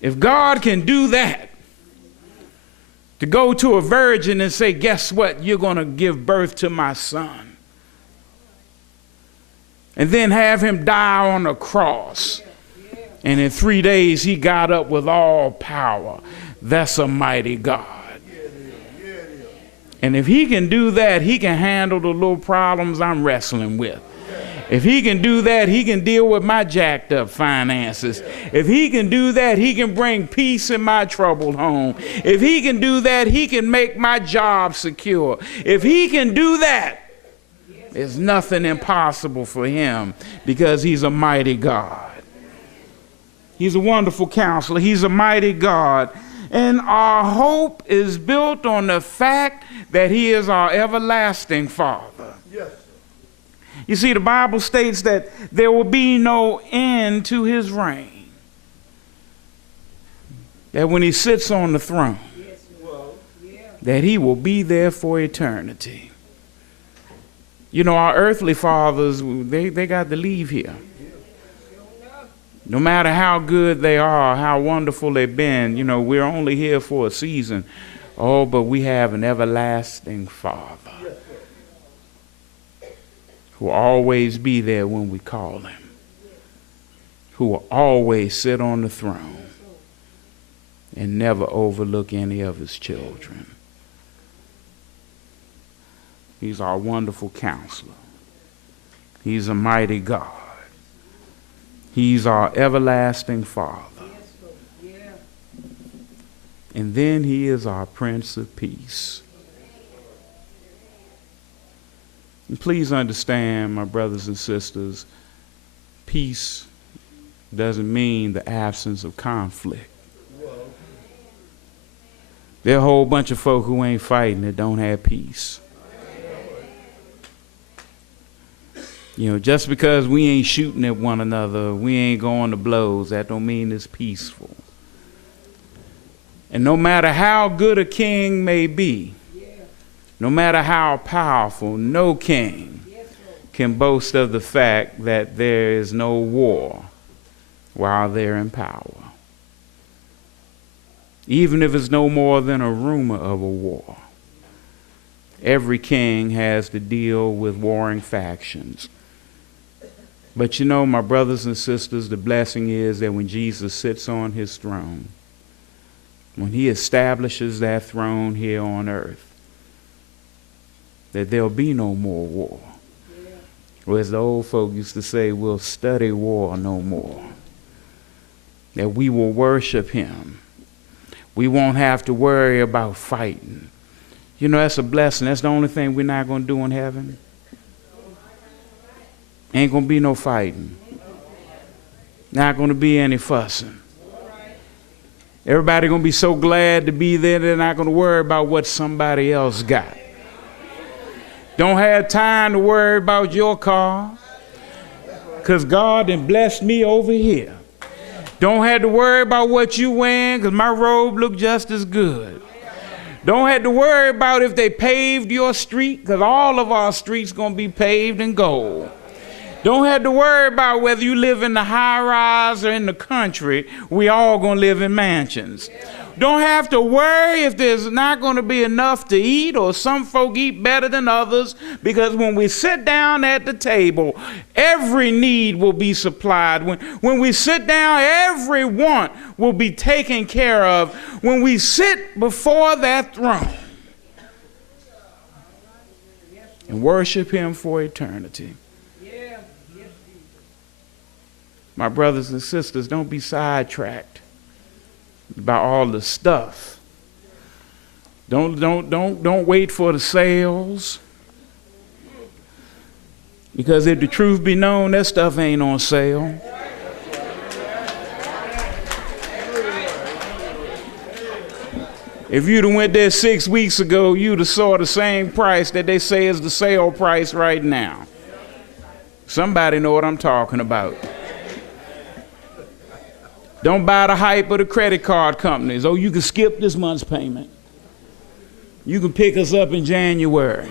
If God can do that, to go to a virgin and say, guess what? You're going to give birth to my son. And then have him die on the cross. And in 3 days, he got up with all power. That's a mighty God. And if he can do that, he can handle the little problems I'm wrestling with. If he can do that, he can deal with my jacked up finances. If he can do that, he can bring peace in my troubled home. If he can do that, he can make my job secure. If he can do that, there's nothing impossible for him because he's a mighty God. He's a wonderful counselor. He's a mighty God. And our hope is built on the fact that he is our everlasting Father. Yes. You see, the Bible states that there will be no end to his reign. That when he sits on the throne, that he will be there for eternity. You know, our earthly fathers, they got to leave here. No matter how good they are, how wonderful they've been, you know, we're only here for a season. Oh, but we have an everlasting Father who will always be there when we call him, who will always sit on the throne and never overlook any of his children. He's our wonderful counselor. He's a mighty God. He's our everlasting Father. And then he is our Prince of Peace. And please understand, my brothers and sisters, peace doesn't mean the absence of conflict. There are a whole bunch of folk who ain't fighting that don't have peace. You know, just because we ain't shooting at one another, we ain't going to blows, that don't mean it's peaceful. And no matter how good a king may be, no matter how powerful, no king can boast of the fact that there is no war while they're in power. Even if it's no more than a rumor of a war. Every king has to deal with warring factions. But you know, my brothers and sisters, the blessing is that when Jesus sits on his throne, when he establishes that throne here on earth, that there'll be no more war. Or as the old folk used to say, we'll study war no more. That we will worship him. We won't have to worry about fighting. You know, that's a blessing. That's the only thing we're not going to do in heaven. Ain't going to be no fighting. Not going to be any fussing. Everybody going to be so glad to be there, they're not going to worry about what somebody else got. Don't have time to worry about your car, because God done blessed me over here. Don't have to worry about what you wearing, because my robe look just as good. Don't have to worry about if they paved your street, because all of our streets going to be paved in gold. Don't have to worry about whether you live in the high rise or in the country. We all going to live in mansions. Don't have to worry if there's not going to be enough to eat, or some folk eat better than others, because when we sit down at the table, every need will be supplied. When we sit down, every want will be taken care of. When we sit before that throne and worship him for eternity. My brothers and sisters, don't be sidetracked by all the stuff. Don't wait for the sales. Because if the truth be known, that stuff ain't on sale. If you'd have went there 6 weeks ago, you'd have saw the same price that they say is the sale price right now. Somebody know what I'm talking about. Don't buy the hype of the credit card companies. Oh, you can skip this month's payment. You can pick us up in January.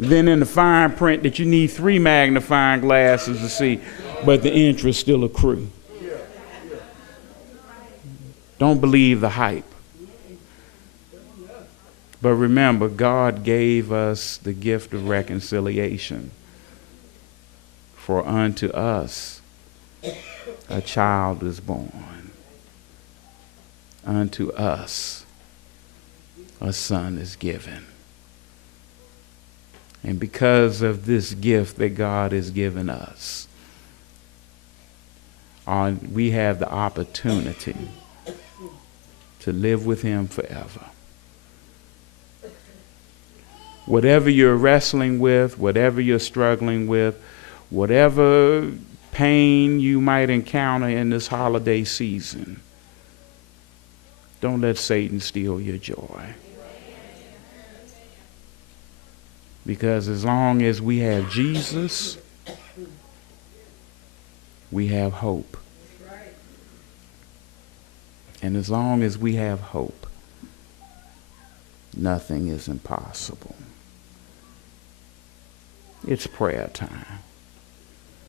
Then in the fine print that you need 3 magnifying glasses to see, but the interest still accrue. Don't believe the hype. But remember, God gave us the gift of reconciliation. For unto us a child is born. Unto us a son is given. And because of this gift that God has given us, we have the opportunity to live with him forever. Whatever you're wrestling with, whatever you're struggling with, whatever pain you might encounter in this holiday season, don't let Satan steal your joy. Because as long as we have Jesus, we have hope. And as long as we have hope, nothing is impossible. It's prayer time.